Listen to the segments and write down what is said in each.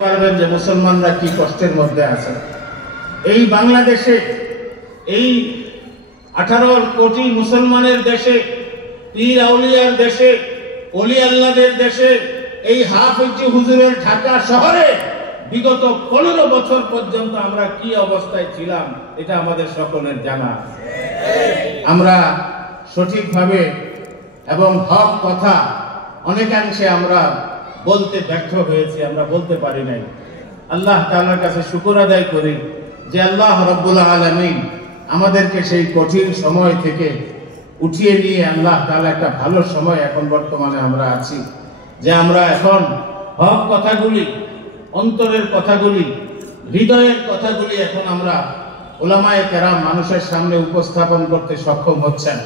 পারবেন যে মুসলমানরা কি কষ্টের মধ্যে আছে। এই বাংলাদেশে, এই 18 কোটি মুসলমানের দেশে, পীর আউলিয়ার দেশে, ওলি আল্লাহদের দেশে, এই হাফিজ হুজুরের ঢাকা শহরে বিগত 15 বছর পর্যন্ত আমরা কি অবস্থায় ছিলাম এটা আমাদের সকলের জানা। আমরা সঠিকভাবে এবং হক কথা অনেকাংশে আমরা বলতে ব্যর্থ হয়েছি, আমরা বলতে পারি নাই। আল্লাহ তাআলার কাছে শুকর আদায় করি যে আল্লাহ রাব্বুল আলামিন আমাদেরকে সেই কঠিন সময় থেকে উঠিয়ে নিয়ে আল্লাহ তাআলা একটা ভালো সময় এখন বর্তমানে আমরা আছি, যে আমরা এখন হক কথাগুলি, অন্তরের কথাগুলি, হৃদয়ের কথাগুলি এখন আমরা উলামায়ে কেরাম মানুষের সামনে উপস্থাপন করতে সক্ষম হচ্ছেন।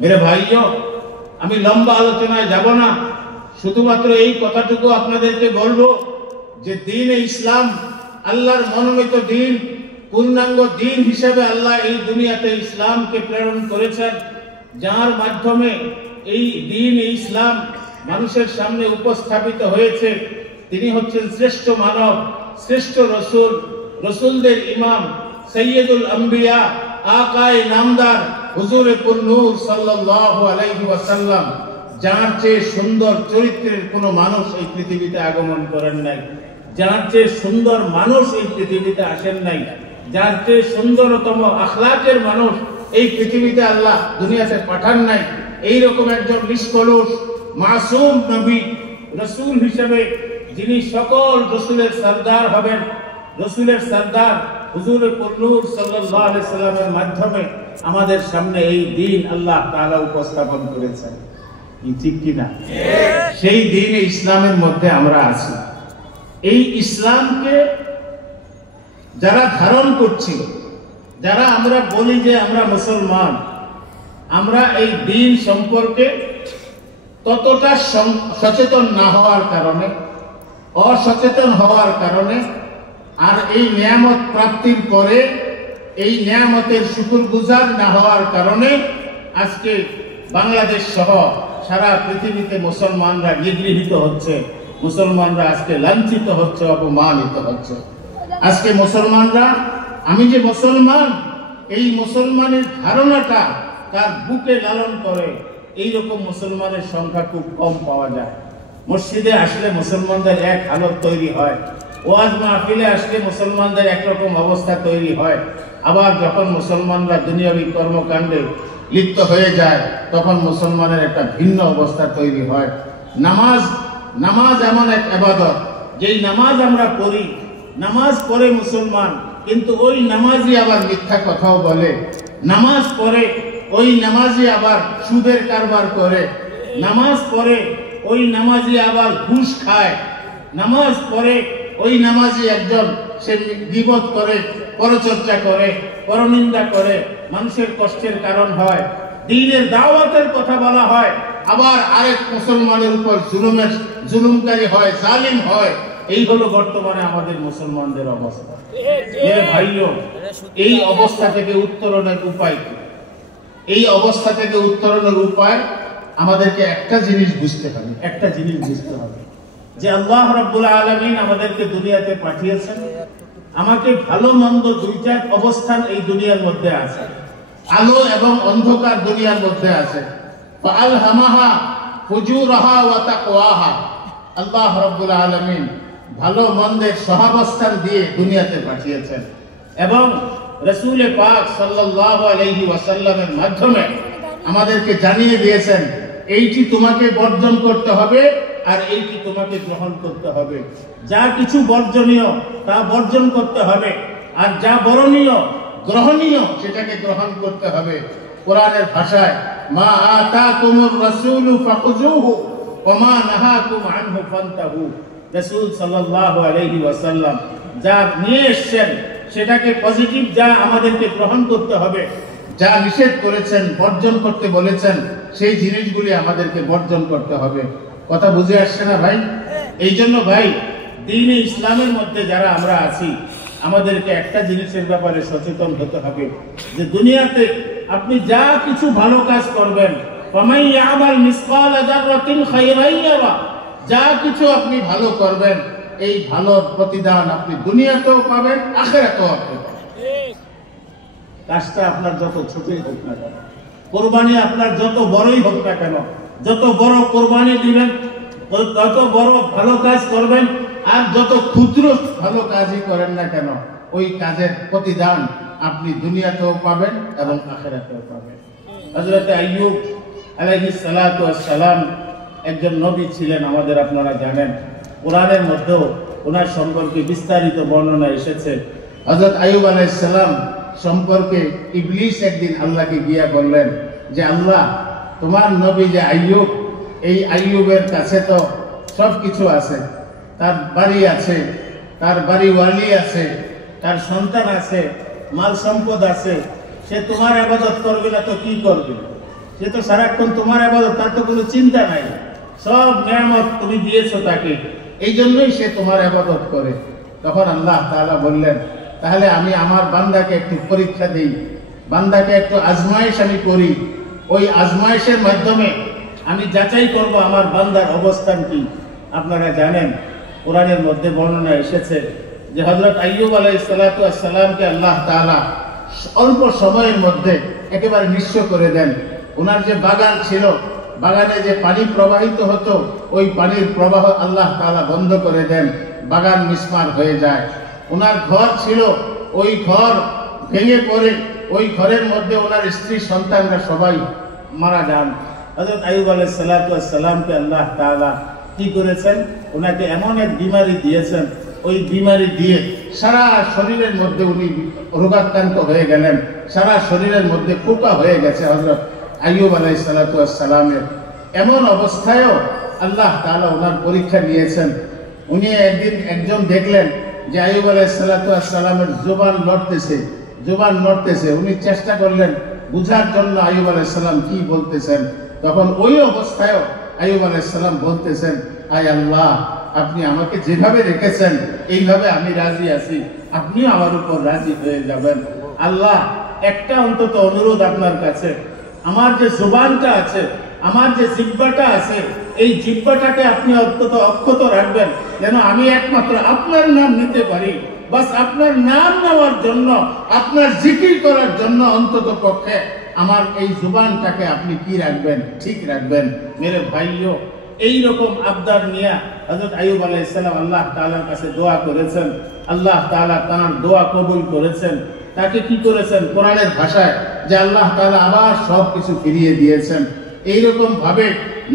মেরে ভাইও, আমি লম্বা আলোচনায় যাব না, শুধুমাত্র এই কথাটুকু আপনাদেরকে বলবো যে দ্বীন-এ ইসলাম আল্লাহর মনোনীত দ্বীন, পূর্ণাঙ্গ দ্বীন হিসেবে আল্লাহ এই দুনিয়াতে ইসলামকে প্রেরণ করেছেন, যার মাধ্যমে এই দ্বীন-এ ইসলাম মানুষের সামনে উপস্থাপিত হয়েছে। তিনি হচ্ছেন শ্রেষ্ঠ মানব, শ্রেষ্ঠ রসুল, রসুলদের ইমাম, সৈয়দুল আম্বিয়া, আকায়ে নামদার, হুজুরে পুরনূর সাল্লাল্লাহু আলাইহি ওয়াসাল্লাম, যার চেয়ে সুন্দর চরিত্রের কোনো মানুষ এই পৃথিবীতে আগমন করেন নাই, যার চেয়ে সুন্দর মানুষ এই পৃথিবীতে আসেন নাই, যার চেয়ে সুন্দরতম আখলাকের মানুষ এই পৃথিবীতে আল্লাহ দুনিয়াতে পাঠান নাই। এইরকম একজন নিষ্কলুষ মাসুম নবী রসুল হিসেবে যিনি সকল রসুলের সরদার হবেন, রসুলের সরদার হুজুরে পুরনূর সাল্লাল্লাহু আলাইহি ওয়াসাল্লামের মাধ্যমে আমাদের সামনে এই দ্বীন আল্লাহ তাআলা উপস্থাপন করেছেন। ঠিক কিনা? সেই দ্বীন-এ ইসলামের মধ্যে আমরা আছি। এই ইসলামকে যারা ধারণ করছি, যারা আমরা বলি যে আমরা মুসলমান, আমরা এই দ্বীন সম্পর্কে ততটা সচেতন না হওয়ার কারণে, অসচেতন হওয়ার কারণে, আর এই নিয়ামত প্রাপ্তির পরে এই নিয়ামতের শুকরগুজার না হওয়ার কারণে আজকে বাংলাদেশ সহ সারা পৃথিবীতে মুসলমানরা নিগৃহীত হচ্ছে, মুসলমানরা আজকে লাঞ্ছিত হচ্ছে, অপমানিত হচ্ছে। আজকে মুসলমানরা, আমি যে মুসলমান, এই মুসলমানের ধারণাটা তার বুকে লালন করে, এইরকম মুসলমানের সংখ্যা খুব কম পাওয়া যায়। মসজিদে আসলে মুসলমানদের এক হালত তৈরি হয়, ওয়াজ মাহফিলে আসলে মুসলমানদের একরকম অবস্থা তৈরি হয়, আবার যখন মুসলমানরা দুনিয়াবী কর্মকাণ্ডে লিপ্ত হয়ে যায় তখন মুসলমানের একটা ভিন্ন অবস্থা তৈরি হয়। নামাজ এমন এক ইবাদত, যেই নামাজ আমরা পড়ি, নামাজ পড়ে মুসলমান, কিন্তু ওই নামাজি আবার মিথ্যা কথাও বলে, নামাজ পড়ে ওই নামাজি আবার সুদের কারবার করে, নামাজ পড়ে ওই নামাজি আবার ঘুষ খায়, নামাজ পড়ে ওই নামাজি একজন সে গীবত করে, পরচর্চা করে, পরনিন্দা করে, মানুষের কষ্টের কারণ হয়, দ্বীনের দাওয়াতের কথা বলা হয়, আবার আরেক মুসলমানের উপর জুলুমকারী হয়, জালিম হয়। এই হলো বর্তমানে আমাদের মুসলমানদের অবস্থা। ভাইও, এই অবস্থা থেকে উত্তরণের উপায় কি? এই অবস্থা থেকে উত্তরণের উপায় আমাদেরকে একটা জিনিস বুঝতে হবে, একটা জিনিস বুঝতে হবে যে আল্লাহ রাব্বুল আলামিন আমাদেরকে দুনিয়াতে পাঠিয়েছেন। আমাকে ভালো মন্দ দুইটা অবস্থান এই দুনিয়ার মধ্যে আছে, আলো এবং অন্ধকার দুনিয়ার মধ্যে আছে। ফাআলহামাহা ফুজুরাহা ওয়া তাকওয়াহা, আল্লাহ রাব্বুল আলামিন ভালো মন্দের সহাবস্থান দিয়ে দুনিয়াতে পাঠিয়েছেন এবং রাসূল পাক সাল্লাল্লাহু আলাইহি ওয়াসাল্লামের মাধ্যমে আমাদেরকে জানিয়ে দিয়েছেন এইটি তোমাকে বর্জন করতে হবে আর এইটি তোমাকে গ্রহণ করতে হবে। যা কিছু বর্জনীয় তা বর্জন করতে হবে, আর যা বরণীয়, গ্রহণীয়, সেটাকে গ্রহণ করতে হবে। কোরআনের ভাষায় মা আতাকুমুর রাসূলু ফাখুযুহু ওয়া মা নাহাকুম আনহু ফান্তাহু, রাসূল সাল্লাল্লাহু আলাইহি ওয়াসাল্লাম যা নিয়ে এসেছেন সেটাকে পজিটিভ, যা আমাদেরকে গ্রহণ করতে হবে, যা নিষেধ করেছেন, বর্জন করতে বলেছেন, সেই জিনিসগুলি আমাদেরকে বর্জন করতে হবে। কথা বুঝে আসছে না ভাই? এই জন্য ভাই, দ্বীন-এ ইসলামের মধ্যে যারা আমরা আছি, আমাদেরকে একটা জিনিসের ব্যাপারে সচেতন হতে হবে যে দুনিয়াতে আপনি যা কিছু ভালো কাজ করবেন, ফামান ইয়ামাল মিসকালা যাররাতিন খায়রান ইয়ারা, যা কিছু আপনি ভালো করবেন এই ভালোর প্রতিদান আপনি দুনিয়াতেও পাবেন, আখিরাতেও আপনি পাবেন। কাজটা আপনার যত ছোটই হোক না কেন, কোরবানি আপনার যত বড়ই হোক না কেন, যত বড় কোরবানি দিবেন, তত বড় ভালো কাজ করবেন, আর যত ক্ষুদ্র ভালো কাজই করেন না কেন, ওই কাজের প্রতিদান আপনি দুনিয়াতেও পাবেন এবং আখিরাতেও পাবেন। হযরত আইয়ুব আলাইহিস সালাতু ওয়াস সালাম একজন নবী ছিলেন, আমাদের আপনারা জানেন। কোরআনের মধ্যেও ওনার সম্পর্কে বিস্তারিত বর্ণনা এসেছে। হযরত আইয়ুব আলাইহিস সালাম সম্পর্কে ইবলিস একদিন আল্লাহকে গিয়া বললেন যে আল্লাহ, তোমার নবী যে আইয়ুব, এই আইয়ুবের কাছে তো সব কিছু আছে, তার বাড়ি আছে, তার বাড়িওয়ালি আছে, তার সন্তান আছে, মাল সম্পদ আছে, সে তোমার ইবাদত করবে না তো কি করবে? সে তো সারাক্ষণ তোমার ইবাদত, তার তো কোনো চিন্তা নাই, সব নিয়ামত তুমি দিয়েছো তাকে, এই জন্যই সে তোমার ইবাদত করে। তখন আল্লাহ তাআলা বললেন, তাহলে আমি আমার বান্দাকে একটু পরীক্ষা দিই, বান্দাকে একটু আজমাইশ আমি করি, ওই আজমাইশের মাধ্যমে আমি যাচাই করব আমার বান্দার অবস্থান কি। আপনারা জানেন কোরআনের মধ্যে বর্ণনা এসেছে যে হযরত আইয়ুব আলাইহিস সালাতু ওয়াস সালামকে আল্লাহ তাআলা অল্প সময়ের মধ্যে একেবারে নিঃস্ব করে দেন। ওনার যে বাগান ছিল, বাগানে যে পানি প্রবাহিত হতো, ওই পানির প্রবাহ আল্লাহ তাআলা বন্ধ করে দেন, বাগান মিসমার হয়ে যায়। ওনার ঘর ছিল, ওই ঘর ভেঙে পড়ে, ওই ঘরের মধ্যে ওনার স্ত্রী সন্তানরা সবাই মারা যান। হযরত আইয়ুব আলাইহিস সালাতু ওয়াস সালামকে আল্লাহ তাআলা কি করেছেন, ওনাকে এমন এক বিমারি দিয়েছেন, ওই বিমারি দিয়ে সারা শরীরের মধ্যে উনি রোগাক্রান্ত হয়ে গেলেন, সারা শরীরের মধ্যে পোকা হয়ে গেছে হযরত আইয়ুব আলাইহিস সালাতু ওয়াস সালামের। এমন অবস্থায়ও আল্লাহ তাআলা ওনার পরীক্ষা নিয়েছেন। উনি একজন দেখলেন যে আইয়ুব আলাইহিস সালাতু ওয়াস সালামের জবান নড়তেছে। উনি চেষ্টা করলেন বুঝার জন্য আইয়ুব আলাইহিস সালাম কি বলতেছেন। তখন ওই অবস্থায়ও আইয়ুব আলাইহিস সালাম বলতেছেন, আয় আল্লাহ, আপনি আমাকে যেভাবে রেখেছেন এইভাবে আমি রাজি আছি, আপনিও আমার উপর রাজি হয়ে যাবেন। আল্লাহ, একটা অন্তত অনুরোধ আপনার কাছে, আমার যে জবানটা আছে, আমার যে জিহ্বাটা আছে, এই জিহ্বাটাকে আপনি অন্তত অক্ষত রাখবেন, যেন আমি একমাত্র আপনার নাম নিতে পারি। বাস আপনার নাম নেওয়ার জন্য, আপনার জিকির করার জন্য অন্তত পক্ষে আমার এই জুবানটাকে আপনি কি রাখবেন, ঠিক রাখবেন। মেরে ভাইও এইরকম আবদার নিয়ে হযরত আইয়ুব আলাইহিস সালাম আল্লাহ তাআলার কাছে দোয়া করেছেন। আল্লাহ তাআলা তার দোয়া কবুল করেছেন। তাকে কি করেছেন, কোরআনের ভাষায় যে আল্লাহ তাআলা আবার সবকিছু ফিরিয়ে দিয়েছেন। এইরকম ভাবে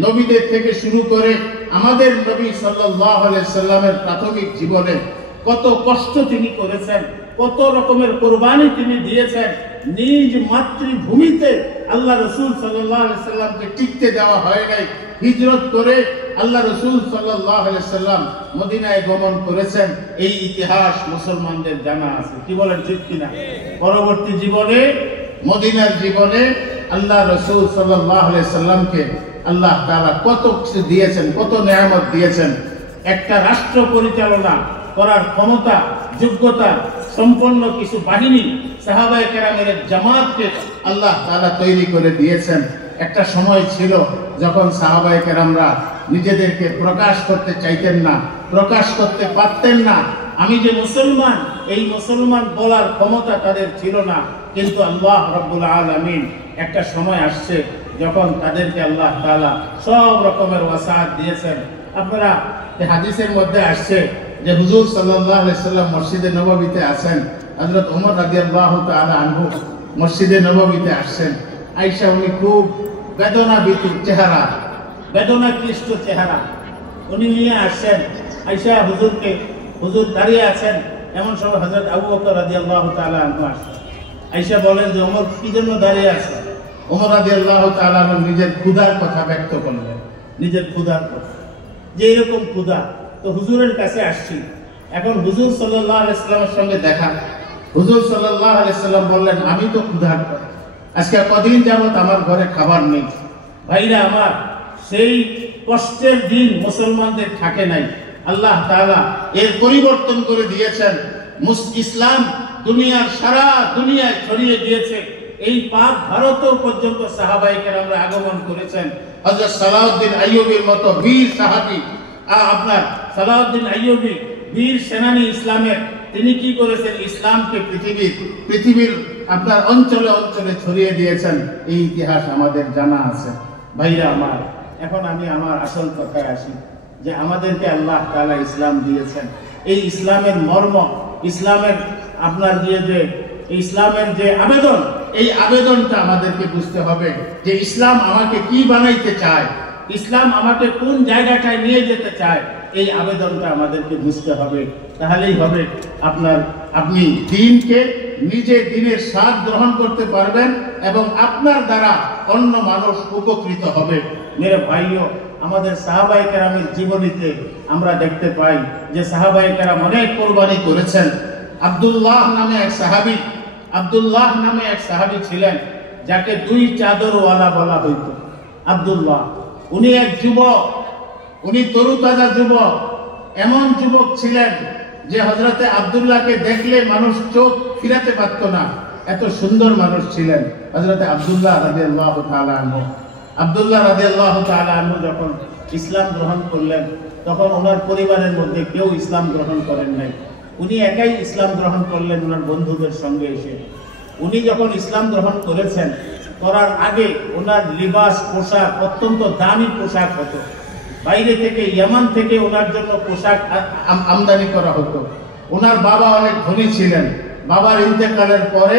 নবীদের থেকে শুরু করে আমাদের নবী সাল্লাল্লাহু আলাইহি সাল্লামের প্রাথমিক জীবনে কত কষ্ট তিনি করেছেন, কত রকমের কোরবানি তিনি দিয়েছেন। নিজ মাতৃভূমিতে আল্লাহ রাসূল সাল্লাল্লাহু আলাইহি সাল্লামকে টিকতে দেওয়া হয় নাই। হিজরত করে আল্লাহ রাসূল সাল্লাল্লাহু আলাইহি সাল্লাম মদিনায় গমন করেছেন। এই ইতিহাস মুসলমানদের জানা আছে, কি বলেন ঠিক কিনা? পরবর্তী জীবনে, মদিনার জীবনে আল্লাহ রাসূল সাল্লাল্লাহু আলাইহি সাল্লামকে আল্লাহ তাআলা কত কিছু দিয়েছেন, কত নিয়ামত দিয়েছেন। একটা রাষ্ট্র পরিচালনা করার ক্ষমতা, যোগ্যতা সম্পন্ন কিছু বাহিনী, সাহাবায়ে কেরামের জামাতকে আল্লাহ তাআলা তৈরি করে দিয়েছেন। একটা সময় ছিল যখন সাহাবায়ে কেরামরা নিজেদেরকে প্রকাশ করতে চাইতেন না, প্রকাশ করতে পারতেন না। আমি যে মুসলমান, এই মুসলমান বলার ক্ষমতা তাদের ছিল না। কিন্তু আল্লাহ রাব্বুল আলামিন একটা সময় আসছে যখন তাদেরকে আল্লাহ তাআলা সব রকমের ওয়াসাআত দিয়েছেন। আপনারা হাদিসের মধ্যে আসছে যে হুজুর সাল্লাল্লাহু আলাইহি সাল্লাম মসজিদে নববীতে আছেন। হযরত ওমর রাদিয়াল্লাহু তাআলা আনহু মসজিদে নববীতে আসছেন। আয়েশা, উনি খুব বেদনাবিত চেহারা, বেদনাক্লিষ্ট চেহারা উনি নিয়ে আসছেন। আয়েশা হুজুরকে, হুজুর দাঁড়িয়ে আছেন, এমন সময় হযরত আবু বকর রাদিয়াল্লাহু তাআলা আনহু আসছেন। আয়েশা বলেন যে ওমর কি জন্য দাঁড়িয়ে আছে? ওমর রাদিয়াল্লাহু তাআলা নিজের ক্ষুধার কথা ব্যক্ত করলেন, নিজের ক্ষুধার কথা, যে এরকম ক্ষুধা, তো হুজুরের কাছে আসছি। এখন হুজুর সাল্লাল্লাহু আলাইহি সাল্লামের সঙ্গে দেখা। হুজুর সাল্লাল্লাহু আলাইহি সাল্লাম বললেন, আমি তো ক্ষুধার্ত, আজকে কদিন যাবত আমার ঘরে খাবার নেই। ভাইরা আমার, সেই কষ্টের দিন মুসলমানদের থাকে নাই। আল্লাহ তাআলা এর পরিবর্তন করে দিয়েছেন। ইসলাম দুনিয়ার সারা দুনিয়ায় ছড়িয়ে দিয়েছে। এই পাক ভারতও পর্যন্ত সাহাবায়ে কেরামরা আগমন করেছেন। হযরত সালাউদ্দিন আইয়ুবীর মতো বীর সাহাবী, আপনার সালাউদ্দিন আইয়ুবী বীর সেনানী ইসলামের, তিনি কি করেছেন? ইসলামকে পৃথিবীর আপনার অঞ্চলে অঞ্চলে ছড়িয়ে দিয়েছেন। এই ইতিহাস আমাদের জানা আছে। ভাইরা আমার, এখন আমি আমার আসল কথায় আসি যে আমাদেরকে আল্লাহ তাআলা ইসলাম দিয়েছেন। এই ইসলামের মর্ম, ইসলামের আপনার ইসলামের যে আবেদন, এই আবেদনটা আমাদেরকে বুঝতে হবে যে ইসলাম আমাকে কি বানাইতে চায়, ইসলাম আমাকে কোন জায়গাটায় নিয়ে যেতে চায়। এই আবেদনটা আমাদেরকে বুঝতে হবে। তাহলেই হবে আপনি দিনকে নিজে দিনের স্বাদ গ্রহণ করতে পারবেন এবং আপনার দ্বারা অন্য মানুষ উপকৃত হবে। মেরে ভাইও, আমাদের সাহাবায়ে কেরামের জীবনীতে আমরা দেখতে পাই যে সাহাবায়ে কেরাম অনেক কোরবানি করেছেন। আব্দুল্লাহ নামে এক সাহাবী ছিলেন, যাকে দুই চাদরওয়ালা বলা হইত। আব্দুল্লাহ, উনি এক যুবক, উনি তরুতাজা যুবক, এমন যুবক ছিলেন যে হযরতে আব্দুল্লাহকে দেখলে মানুষ চোখ ফিরাতে পারত না, এত সুন্দর মানুষ ছিলেন হযরতে আব্দুল্লাহ রাদিয়াল্লাহু তাআলা আনহু। আব্দুল্লাহ রাদিয়াল্লাহু তাআলা আনহু যখন ইসলাম গ্রহণ করলেন, তখন ওনার পরিবারের মধ্যে কেউ ইসলাম গ্রহণ করেন নাই। উনি একাই ইসলাম গ্রহণ করলেন ওনার বন্ধুদের সঙ্গে এসে। উনি যখন ইসলাম গ্রহণ করেছেন, করার আগে ওনার লিবাস, পোশাক অত্যন্ত দামি পোশাক হতো। বাইরে থেকে, ইয়ামান থেকে ওনার জন্য পোশাক আমদানি করা হতো। ওনার বাবা অনেক ধনী ছিলেন। বাবার ইন্তেকালের পরে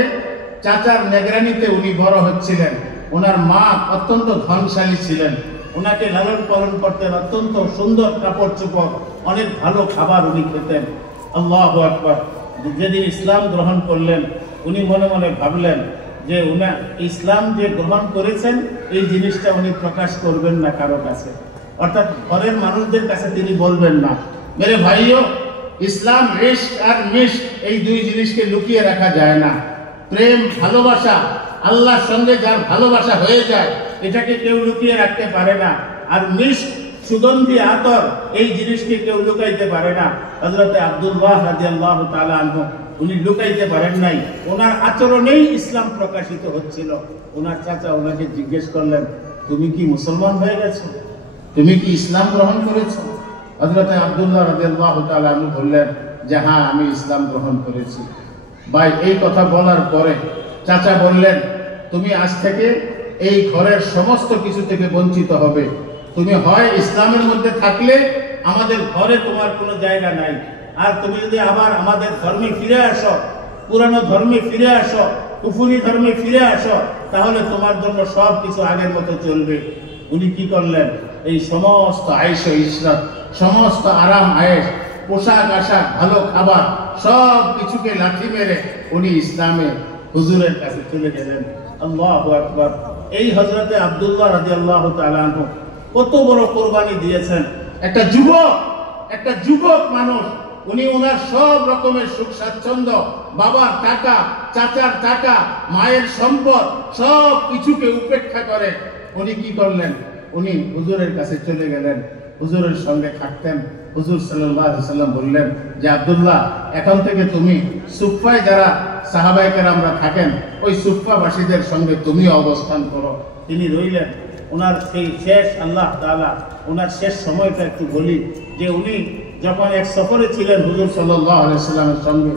চাচার নেগরানিতে উনি বড় হচ্ছিলেন। ওনার মা অত্যন্ত ধনশালী ছিলেন, ওনাকে লালন পালন করতেন। অত্যন্ত সুন্দর কাপড় চোপড়, অনেক ভালো খাবার উনি খেতেন। আল্লাহু আকবার। যেদিন ইসলাম গ্রহণ করলেন, উনি মনে মনে ভাবলেন যে ইসলাম যে গ্রহণ করেছেন, এই জিনিসটা উনি প্রকাশ করবেন না কারো কাছে, অর্থাৎ ঘরের মানুষদের কাছে তিনি বলবেন না। মেরে ভাইও, ইসলাম ইশক আর মিশক, এই দুই জিনিসকে লুকিয়ে রাখা যায় না। প্রেম, ভালোবাসা, আল্লাহর সঙ্গে যার ভালোবাসা হয়ে যায়, এটাকে কেউ লুকিয়ে রাখতে পারে না। আর মিশক, সুগন্ধি আতর, এই জিনিসকে কেউ লুকাইতে পারে না। হযরতে আব্দুল্লাহ রাদিয়াল্লাহু তাআলা আনহু, উনি লুকাইতে পারেন নাই। ওনার আচরণেই ইসলাম প্রকাশিত হচ্ছিল। ওনার চাচা ওনাকে জিজ্ঞেস করলেন, তুমি কি মুসলমান হয়ে গেছো? তুমি কি ইসলাম গ্রহণ করেছো? হযরতে আব্দুল্লাহ রাদিয়াল্লাহু তাআলা আনহু বললেন যে হ্যাঁ, আমি ইসলাম গ্রহণ করেছি। ভাই, এই কথা বলার পরে চাচা বললেন, তুমি আজ থেকে এই ঘরের সমস্ত কিছু থেকে বঞ্চিত হবে। তুমি হয় ইসলামের মধ্যে থাকলে আমাদের ঘরে তোমার কোনো জায়গা নাই, আর তুমি যদি আবার আমাদের ধর্মে ফিরে আসো, পুরানো ধর্মে ফিরে আসো, কুফরি ধর্মে ফিরে আসো, তাহলে তোমার জন্য সব কিছু আগের মতো চলবে। উনি কি করলেন? এই সমস্ত আয়েশ ইশরাত, সমস্ত আরাম আয়েশ, পোশাক আশাক, ভালো খাবার, সব কিছুকে লাঠি মেরে উনি ইসলামে হুজুরের কাছে চলে গেলেন। আল্লাহু আকবার। এই হযরতে আব্দুল্লাহ রাদিয়াল্লাহু তাআলা আনহু কত বড় কোরবানি দিয়েছেন। একটা যুবক মানুষ, উনি ওনার সব রকমের সুখ স্বাচ্ছন্দ্য, বাবার টাকা, চাচার টাকা, মায়ের সম্পদ, সব কিছুকে উপেক্ষা করে উনি কি করলেন? উনি হুজুরের কাছে চলে গেলেন, হুজুরের সঙ্গে থাকতেন। হুজুর সাল্লাল্লাহু আলাইহি ওয়াসাল্লাম বললেন যে আব্দুল্লাহ, এখন থেকে তুমি সুফফায় যারা সাহাবায়ে কেরামরা থাকেন, ওই সুফফাবাসীদের সঙ্গে তুমিও অবস্থান করো। তিনি রইলেন। ওনার সেই শেষ, আল্লাহ তাআলা ওনার শেষ সময়টা একটু বলি যে উনি যখন এক সফরে ছিলেন হুজুর সাল্লাল্লাহু আলাইহি ওয়াসাল্লামের সঙ্গে,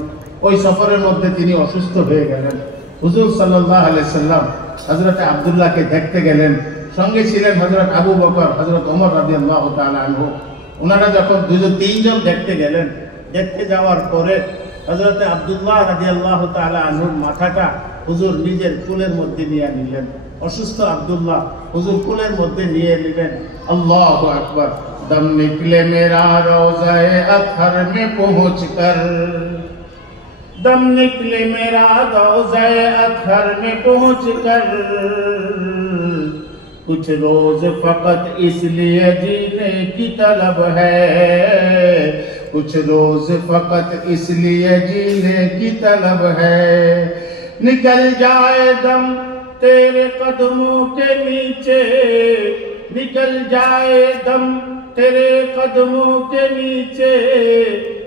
ওই সফরের মধ্যে তিনি অসুস্থ হয়ে গেলেন। হুজুর সাল্লাল্লাহু আলাইহি ওয়াসাল্লাম হযরত আব্দুল্লাহকে দেখতে গেলেন। সঙ্গে ছিলেন হযরত আবু বকর, হযরত ওমর রাদিয়াল্লাহু তাআলা আনহু। ওনারা যখন তিনজন দেখতে গেলেন, দেখতে যাওয়ার পরে হযরত আব্দুল্লাহ রাদিয়াল্লাহু তাআলা আনহুর মাথাটা হুজুর নিজের কোলের মধ্যে নিয়ে নিলেন। অসুস্থ আব্দুল্লাহ হুজুর কোলের মধ্যে নিয়ে নিলেন। আল্লাহু আকবার। দম নিকলে মেরা রওজায়ে আতহার মে পৌঁছকর, दम निकले मेरा रोज़े अत्हर में पहुँचकर, कुछ रोज फकत इसलिए जीने की तलब है, कुछ रोज फकत इसलिए जीने की तलब है, निकल जाए दम तेरे कदमों के नीचे, निकल जाए दम तेरे कदमों के नीचे,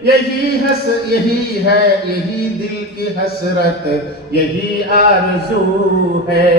यही है यही दिल की हसरत, यही आरज़ू है।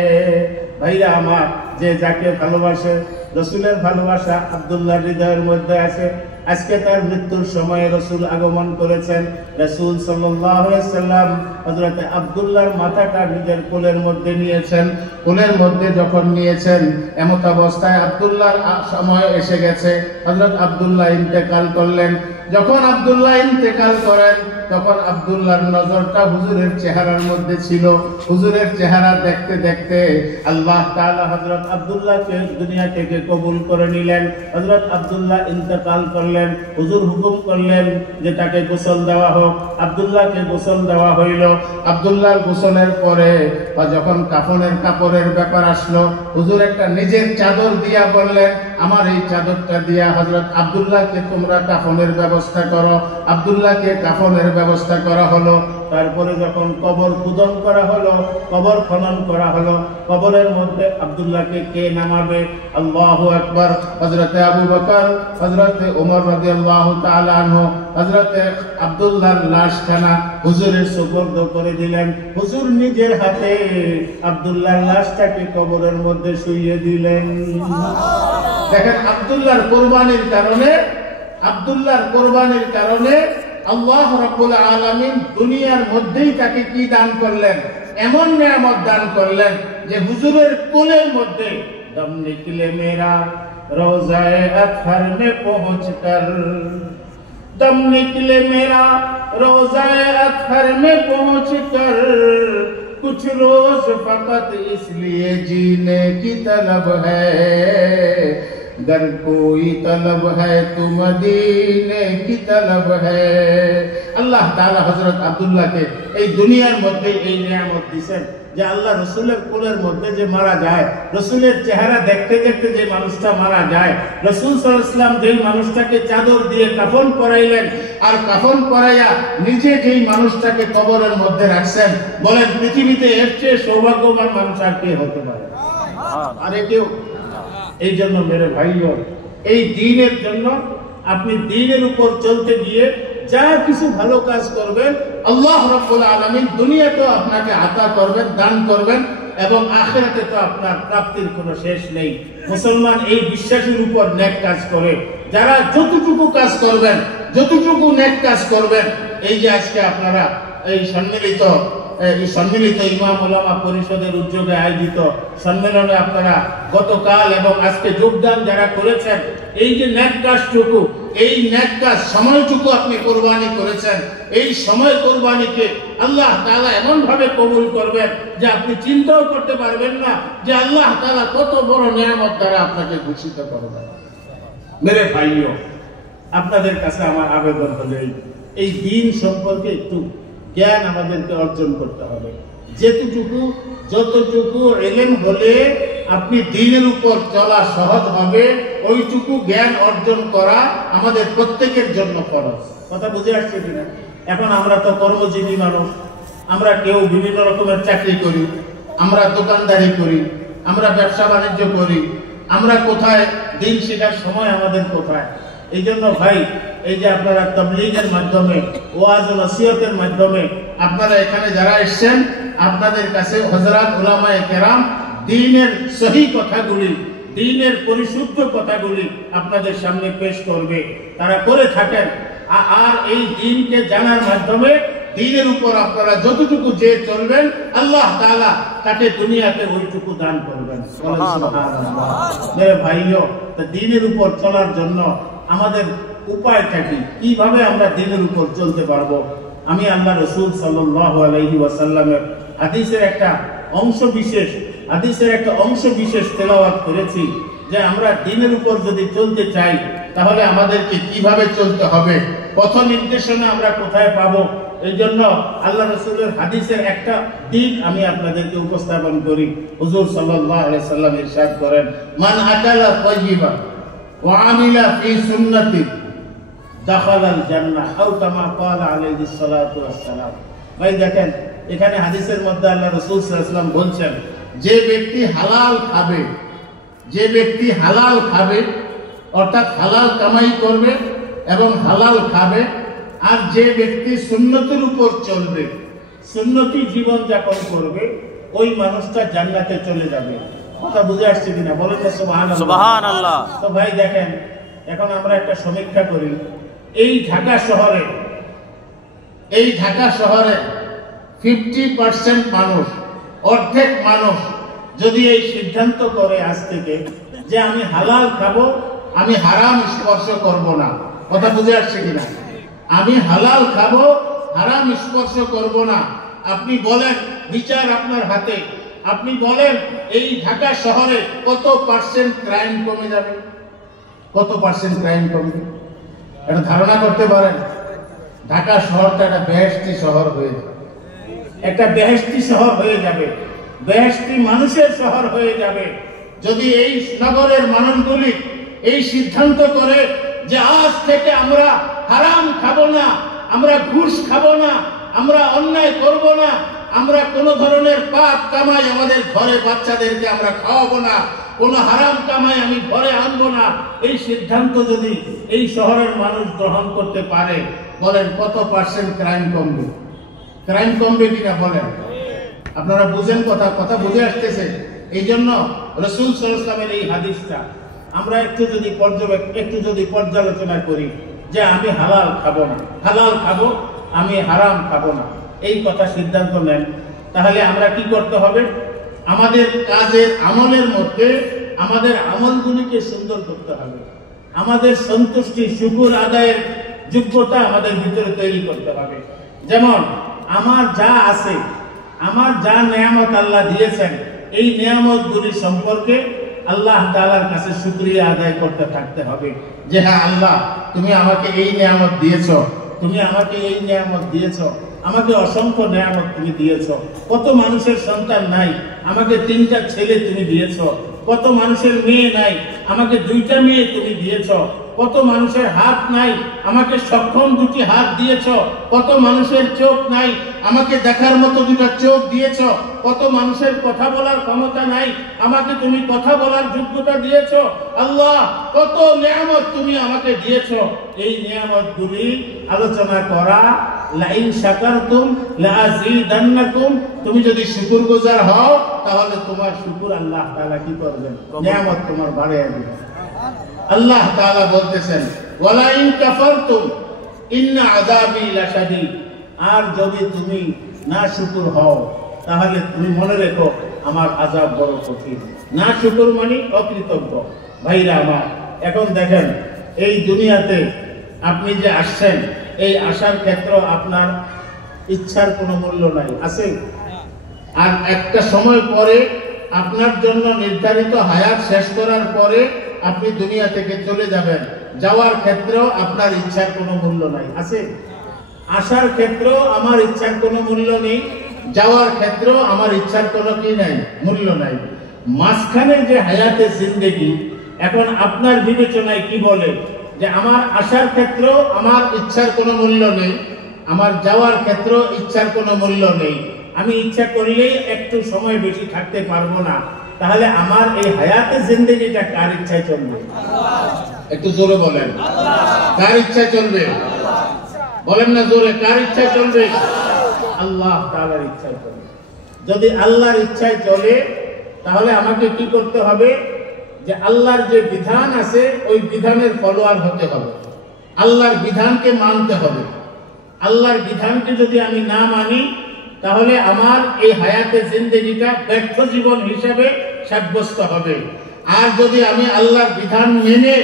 ভাইরা আমার, যে যাকে ভালোবাসে, রাসূলের ভালোবাসা আব্দুল্লাহর হৃদয়ের মধ্যে আছে। আজকে তার মৃত্যুর সময়ে রাসূল আগমন করেছেন। রাসূল সাল্লাল্লাহু আলাইহি সাল্লাম হযরত আব্দুল্লাহর মাথাটা নিজের কোলের মধ্যে নিয়েছেন। কোলের মধ্যে যখন নিয়েছেন, এমত অবস্থায় আব্দুল্লাহর সময় এসে গেছে। হযরত আব্দুল্লাহ ইন্তেকাল করলেন। যখন আব্দুল্লাহ ইন্তেকাল করেন, তখন আব্দুল্লাহর নজরটা হুজুরের চেহারার মধ্যে ছিল। হুজুরের চেহারা দেখতে দেখতে আল্লাহ তাআলা হযরত আব্দুল্লাহকে দুনিয়া থেকে কবুল করে নিলেন। হযরত আব্দুল্লাহ ইন্তেকাল করলেন। হুজুর হুকুম করলেন যে তাকে গোসল দেওয়া হোক। আব্দুল্লাহকে গোসল দেওয়া হইল। আব্দুল্লাহর গোসলের পরে যখন কাফনের কাপড়ের ব্যাপার আসলো, হুজুর একটা নিজের চাদর দিয়া বললেন, আমার এই চাদরটা দিয়া হযরত আব্দুল্লাহকে তোমরা কাফনের ব্যবস্থা করো। আব্দুল্লাহকে কাফনের ব্যবস্থা করা হলো। তারপরে যখন কবর খোদন করা হলো, কবর খনন করা হলো, কবরের মধ্যে আব্দুল্লাহকে কে নামাবে? আল্লাহু আকবার। হযরতে আবু বকর, হযরতে ওমর রাদিয়াল্লাহু তাআলা আনহু হযরতে আব্দুল্লাহর লাশখানা হুজুরের সুপর্দ করে দিলেন। হুজুর নিজের হাতে আব্দুল্লাহর লাশটাকে কবরের মধ্যে শুইয়ে দিলেন। দেখেন, আব্দুল্লাহর কোরবানির কারণে আল্লাহ রাব্বুল আলামিন দুনিয়ার মধ্যেই তাকে কি দান করলেন? এমন নিয়ামত দান করলেন যে হুজুরের কোলের মধ্যে দম নিকলে মেরা রওজায়ে আতহার মে পৌঁছকর, दम निकले मेरा रोज़ाए अतहर में पहुँचकर, कुछ रोज फकत इसलिए जीने की तलब है, गर कोई तलब है तो मदीने की तलब है। আল্লাহ তাআলা হযরত আব্দুল্লাহকে এই দুনিয়ার মধ্যে এই নিয়ামত দিয়েছেন যে আল্লাহ রাসূলের কোলের মধ্যে যে মারা যায়, রাসূলের চেহারা দেখতে দেখতে যে মানুষটা মারা যায়, রাসূল সাল্লাল্লাহু আলাইহি ওয়াসাল্লাম যেই মানুষটাকে চাদর দিয়ে কাফন পরাইলেন আর কাফন পরাইয়া নিজে যেই মানুষটাকে কবরের মধ্যে রাখছেন, বলেন পৃথিবীতে এর চেয়ে সৌভাগ্যবান মানুষ আর কে হতে পারে? আরে কেউ। এই জন্য মেরে ভাইও, এই দ্বীনের জন্য আপনি দ্বীনের উপর চলতে গিয়ে যা কিছু ভালো কাজ করবেন, আল্লাহ রাব্বুল আলামিন দুনিয়াতেও আপনাকে আতা করবেন, দান করবেন, এবং আখিরাতে তো আপনার প্রাপ্তির কোনো শেষ নেই। মুসলমান এই বিশ্বাসের উপর নেক কাজ করে। যারা যতটুকু কাজ করবেন, যতটুকু নেক কাজ করবেন, এই যে আজকে আপনারা এই সম্মিলিত ইমাম উলামা পরিষদের উদ্যোগে আয়োজিত সম্মেলনে আপনারা গতকাল এবং আজকে যোগদান যারা করেছেন, এই যে নেক কাজটুকু, এই নেক কাজ সময়টুকু আপনি কোরবানি করেছেন, এই সময় কোরবানিকে আল্লাহ তাআলা এমন ভাবে কবুল করবেন যে আপনি চিন্তাও করতে পারবেন না যে আল্লাহ তাআলা কত বড় নিয়ামত দ্বারা আপনাকে ভূষিত করবেন। মেরে ভাইও, আপনাদের কাছে আমার আবেদন হলো এই দ্বীন সম্পর্কে একটু জ্ঞান আমাদেরকে অর্জন করতে হবে। যতটুকু ইলম হলে আপনি দ্বীনের উপর চলা সহজ হবে, ওইটুকু জ্ঞান অর্জন করা আমাদের প্রত্যেকের জন্য ফরজ। কথা বুঝে আসছে কিনা? এখন আমরা তো কর্মজীবী মানুষ, আমরা কেউ বিভিন্ন রকমের চাকরি করি, আমরা দোকানদারি করি, আমরা ব্যবসা বাণিজ্য করি, আমরা কোথায় দ্বীন শেখার সময় আমাদের কোথায়? এই জন্য ভাই, এই যে আপনারা তাবলীগের মাধ্যমে, ওয়াজ ও নসিহতের মাধ্যমে আপনারা এখানে যারা এসেছেন, আপনাদের কাছে হযরত উলামায়ে কেরাম দ্বীনের সহি কথাগুলি, দ্বীনের পরিশুদ্ধ কথাগুলি আপনাদের সামনে পেশ করবে। তারা করে থাকেন। আর এই দ্বীনকে জানার মাধ্যমে দ্বীনের উপর আপনারা যতটুকু যে চলবেন, আল্লাহ তাআলা তাকে দুনিয়াতে ওইটুকু দান করবেন। সুবহানাল্লাহ। ভাইও, দ্বীনের উপর চলার জন্য আমাদের উপায়টা কি? কিভাবে আমরা দ্বীনের উপর চলতে পারবো? আমি আল্লাহ রাসূল সাল্লাল্লাহু আলাইহি ওয়াসাল্লামের হাদিসের একটা অংশ বিশেষ তেলাওয়াত করেছি যে আমরা দ্বীনের উপর যদি চলতে চাই তাহলে আমাদেরকে কিভাবে চলতে হবে, পথ নির্দেশনা আমরা কোথায় পাবো। এই জন্য আল্লাহ রাসূলের হাদিসের একটা দিক আমি আপনাদেরকে উপস্থাপন করি। হুজুর সাল্লাল্লাহু আলাইহি ওয়াসাল্লাম ইরশাদ করেন, মান আকালা তাইয়িবা ওয়া আমিলা ফি সুন্নতি দাখালাল জান্নাহ আও কামা ক্বালা আলাইহিস সালাতু ওয়াস সালাম। ভাই দেখেন, এখানে হাদিসের মধ্যে আল্লাহ রাসূল সাল্লাল্লাহু আলাইহি ওয়াসাল্লাম বলছেন, যে ব্যক্তি হালাল খাবে, অর্থাৎ হালাল কামাই করবে এবং হালাল খাবে, আর যে ব্যক্তি সুন্নতের উপর চলবে, সুন্নতি জীবন যাপন করবে, ওই মানুষটা জান্নাতে চলে যাবে। কথা বুঝে আসছে কিনা? বলেন না সুবহানাল্লাহ। তো ভাই দেখেন, এখন আমরা একটা সমীক্ষা করি, এই ঢাকা শহরে 50% মানুষ, অর্ধেক মানুষ যদি এই সিদ্ধান্ত করে আজ থেকে যে আমি হালাল খাবো, আমি হারাম স্পর্শ করব না, কথা বুঝে আসছে কিনা? আমি হালাল খাবো, হারাম স্পর্শ করব না। আপনি বলেন, বিচার আপনার হাতে, আপনি বলেন এই ঢাকা শহরে কত পার্সেন্ট ক্রাইম কমে যাবে? কত পার্সেন্ট ক্রাইম কমবে? এটা ধারণা করতে পারেন? ঢাকা শহরটা একটা বেহেশতি শহর হয়ে যাবে, একটা বেহেশতি শহর হয়ে যাবে, বেহেশতি মানুষের শহর হয়ে যাবে যদি এই নগরের মানুষগুলি এই সিদ্ধান্ত করে যে আজ থেকে আমরা হারাম খাবো না, আমরা ঘুষ খাবো না, আমরা অন্যায় করব না, আমরা কোনো ধরনের পাপ কামাই আমাদের ঘরে বাচ্চাদেরকে আমরা খাওয়াবো না, কোনো হারাম কামাই আমি ঘরে আনবো না। এই সিদ্ধান্ত যদি এই শহরের মানুষ গ্রহণ করতে পারে, বলেন কত পার্সেন্ট ক্রাইম কমবে? ক্রাইম কমবে কিনা বলেন? আপনারা বুঝেন কথা বুঝে আসতেছে? এই জন্য রাসূল সাল্লাল্লাহু আলাইহি ওয়াসাল্লামের এই হাদিসটা আমরা একটু যদি পর্যালোচনা করি যে আমি হালাল খাবো না, হালাল খাবো, আমি হারাম খাবো না, এই কথা সিদ্ধান্ত নেন, তাহলে আমরা কি করতে হবে? আমাদের কাজের আমলের মধ্যে আমাদের আমলগুলিকে সুন্দর করতে হবে, আমাদের সন্তুষ্টি শুকর আদায়ের যোগ্যতা আমাদের ভিতরে তৈরি করতে হবে। যেমন আমার যা আছে, আমার যা নেয়ামত আল্লাহ দিয়েছেন, এই নেয়ামতগুলি সম্পর্কে আল্লাহ তাআলার কাছে শুকরিয়া আদায় করতে থাকতে হবে যে হ্যাঁ আল্লাহ, তুমি আমাকে এই নেয়ামত দিয়েছো, তুমি আমাকে এই নেয়ামত দিয়েছো, আমাকে অসংখ্য নেয়ামত তুমি দিয়েছো। কত মানুষের সন্তান নাই, আমাকে 3টা ছেলে তুমি দিয়েছো। কত মানুষের মেয়ে নাই, আমাকে 2টা মেয়ে তুমি দিয়েছো। কত মানুষের হাত নাই, আমাকে সক্ষম 2টি হাত দিয়েছো। কত মানুষের চোখ নাই, আমাকে দেখার মতো 2টা চোখ দিয়েছো। কত মানুষের কথা বলার ক্ষমতা নাই, আমাকে তুমি কথা বলার যোগ্যতা দিয়েছো। আল্লাহ, কত নিয়ামত তুমি আমাকে দিয়েছো। এই নিয়ামতগুলি আলোচনা করা, লাইন শাকারতুম লাযীদান্নাকুম, তুমি যদি শুকরগুজার হও তাহলে তোমার শুকর আল্লাহ তাআলা কি করবেন? নিয়ামত তোমার বাড়িয়ে দিবেন। আল্লাহ তাআলা বলতেছেন ওয়ালা ইন কাফারতুম ইন্না আযাবি লাশাদীদ, আর যদি তুমি না শুকর হও তাহলে তুমি মনে রেখো আমার আযাব বড় কঠিন। না শুকর মানে অকৃতজ্ঞ। ভাইরা আমার, এখন দেখেন এই দুনিয়াতে আপনি যে আসছেন, এই আসার ক্ষেত্রে আপনার ইচ্ছার কোনো মূল্য নাই, আছে? আর একটা সময় পরে আপনার জন্য নির্ধারিত হায়াত শেষ করার পরে আপনি দুনিয়া থেকে চলে যাবেন। যাওয়ার ক্ষেত্রেও আপনার ইচ্ছার কোনো মূল্য নাই, আছে? আসার ক্ষেত্রেও আমার ইচ্ছার কোনো মূল্য নেই, যাওয়ার ক্ষেত্রেও আমার ইচ্ছার কোনো কি নাই, মূল্য নাই। মাঝখানে যে হায়াতে জিন্দেগি, এখন আপনার বিবেচনায় কি বলে যে আমার আসার ক্ষেত্রেও আমার ইচ্ছার কোনো মূল্য নেই, আমার যাওয়ার ক্ষেত্রেও ইচ্ছার কোনো মূল্য নেই, আমি ইচ্ছা করলেই একটু সময় বেশি থাকতে পারবো না, তাহলে আমার এই হায়াতে জিন্দেগিটা কার ইচ্ছায় চলবে? একটু জোরে বলেন, কার ইচ্ছায় চলবে? বলেন না জোরে, কার ইচ্ছায় চলবে? আল্লাহ তাআলার ইচ্ছায় চলবে। যদি আল্লাহর ইচ্ছায় চলে তাহলে আমাকে কি করতে হবে? যে আল্লাহর যে বিধান আছে ওই বিধানের ফলোয়ার হতে হবে, আল্লাহর বিধানকে মানতে হবে। আল্লাহর বিধানকে যদি আমি না মানি তাহলে আমার এই হায়াতে জিন্দেগিটা ব্যর্থ জীবন হিসেবে সাব্যস্ত হবে। আর যদি আমি আল্লাহর বিধান মেনে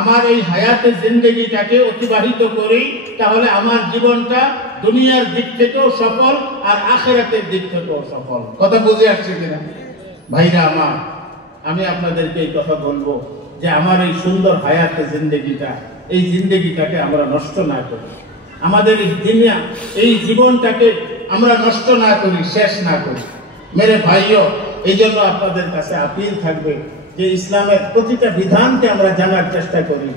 আমার এই হায়াতে জিন্দেগিটাকে অতিবাহিত করি তাহলে আমার জীবনটা দুনিয়ার দিক থেকেও সফল আর আখিরাতের দিক থেকেও সফল। কথা বুঝে আসছে কিনা? ভাইরা আমার, আমি আপনাদেরকে এই কথা বলবো যে আমার এই সুন্দর হায়াতে জিন্দেগিটা, এই জিন্দেগিটাকে আমরা নষ্ট না করি, আমাদের এই জীবনটাকে আমরা নষ্ট না করি, শেষ না করি। মেরে ভাইও, এই জন্য আপনাদের কাছে আপিল থাকবে যে ইসলামের প্রতিটা বিধানকে আমরা জানার চেষ্টা করি।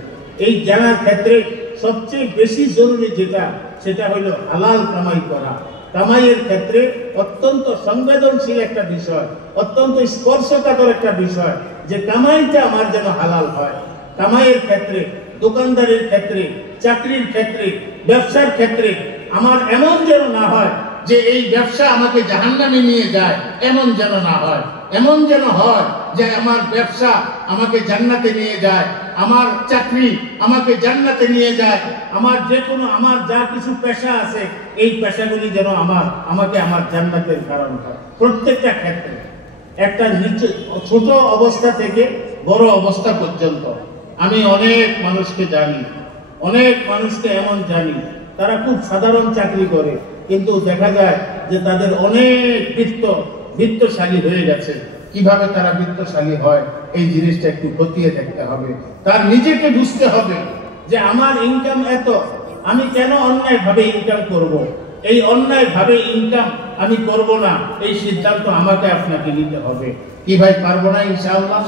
এই জানার ক্ষেত্রে সবচেয়ে বেশি জরুরি যেটা, সেটা হলো হালাল কামাই করা। কামাইয়ের ক্ষেত্রে অত্যন্ত সংবেদনশীল একটা বিষয়, অত্যন্ত স্পর্শকাতর একটা বিষয় যে কামাইটা আমার যেন হালাল হয়। কামাইয়ের ক্ষেত্রে, দোকানদারির ক্ষেত্রে, চাকরির ক্ষেত্রে, ব্যবসার ক্ষেত্রে আমার এমন যেন না হয় যে এই ব্যবসা আমাকে জাহান্নামে নিয়ে যায়, এমন যেন না হয়। এমন যেন হয় যে আমার ব্যবসা আমাকে জান্নাতে নিয়ে যায়, আমার চাকরি আমাকে জান্নাতে নিয়ে যায়, আমার যে কোনো আমার যা কিছু পেশা আছে এই পেশাগুলি যেন আমাকে আমার জান্নাতের কারণ হয়। প্রত্যেকটা ক্ষেত্রে একটা ছোট অবস্থা থেকে বড় অবস্থা পর্যন্ত আমি অনেক মানুষকে জানি, অনেক মানুষকে এমন জানি তারা খুব সাধারণ চাকরি করে, কিন্তু দেখা যায় যে তাদের অনেক বৃত্তশালী হয়ে গেছে। কিভাবে তারা বৃত্তশালী হয় এই জিনিসটা একটু খতিয়ে দেখতে হবে। তার নিজেকে বুঝতে হবে যে আমার ইনকাম এত, আমি কেন অন্যায় ভাবে ইনকাম করব। এই অন্যায় ভাবে ইনকাম আমি করব না, এই সিদ্ধান্ত আমাকে আপনাকে নিতে হবে। কি ভাই, পারবো না ইনশাআল্লাহ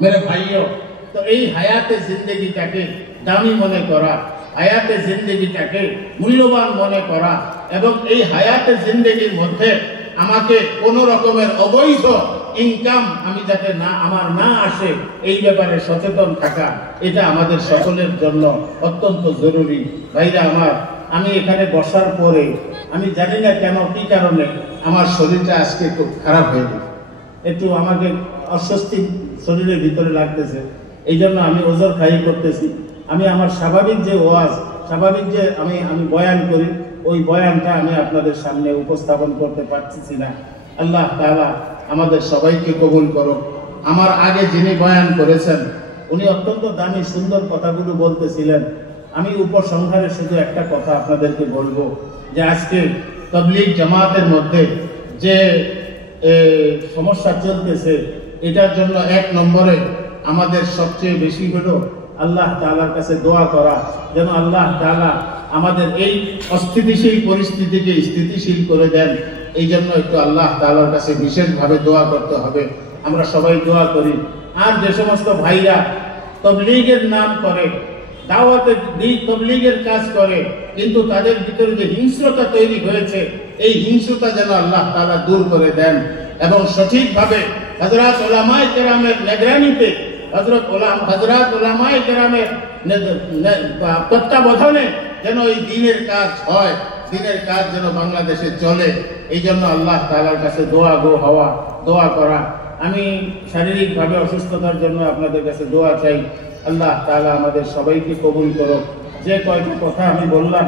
মেরে ভাইও? তো এই হায়াতে জিন্দেগিটাকে দামি মনে করা, হায়াতে জিন্দেগিটাকে মূল্যবান মনে করা, এবং এই হায়াতে জিন্দেগির মধ্যে আমাকে কোন রকমের অবৈধ ইনকাম আমি যাতে আমার না আসে এই ব্যাপারে সচেতন থাকা, এটা আমাদের সকলের জন্য অত্যন্ত জরুরি। ভাইরা আমার, আমি এখানে বসার পরে আমি জানি না কেন কি কারণে আমার শরীরটা আজকে খুব খারাপ হয়ে গেছে, একটু আমাকে অস্বস্তি শরীরের ভিতরে লাগতেছে। এই জন্য আমি ওজর খাই করতেছি। আমি আমার স্বাভাবিক যে ওয়াজ, স্বাভাবিক যে আমি বয়ান করি, ওই বয়ানটা আমি আপনাদের সামনে উপস্থাপন করতে পারতেছি না। আল্লাহ তাআলা আমাদের সবাইকে কবুল করো। আমার আগে যিনি বয়ান করেছেন উনি অত্যন্ত দামি সুন্দর কথাগুলো বলতেছিলেন। আমি উপসংহারে শুধু একটা কথা আপনাদেরকে বলবো যে আজকে তাবলীগ জামাতের মধ্যে যে সমস্যা চলতেছে, এটার জন্য এক নম্বরে আমাদের সবচেয়ে বেশি হলো আল্লাহ তাআলার কাছে দোয়া করা, যেন আল্লাহ তাআলা আমাদের এই অস্থিতিশীল পরিস্থিতিকে স্থিতিশীল করে দেন। এই জন্য একটু আল্লাহ তাআলার কাছে বিশেষভাবে দোয়া করতে হবে। আমরা সবাই দোয়া করি। আর যে সমস্ত ভাইরা তাবলীগের নাম করে, দাওয়াতের তাবলীগের কাজ করে, কিন্তু তাদের ভিতরে যে হিংস্রতা তৈরি হয়েছে, এই হিংস্রতা যেন আল্লাহ তাআলা দূর করে দেন এবং সঠিকভাবে হযরত উলামায়ে কেরামের নিগরানিতে, হযরত উলামায়ে কেরামের তত্ত্বাবধানে যেন এই দ্বীনের কাজ হয়, দ্বীনের কাজ যেন বাংলাদেশে চলে। এই জন্য আল্লাহ তাআলার কাছে দোয়া করা। আমি শারীরিকভাবে অসুস্থতার জন্য আপনাদের কাছে দোয়া চাই। আল্লাহ তাআলা আমাদের সবাইকে কবুল করুক। যে কয়টা কথা আমি বললাম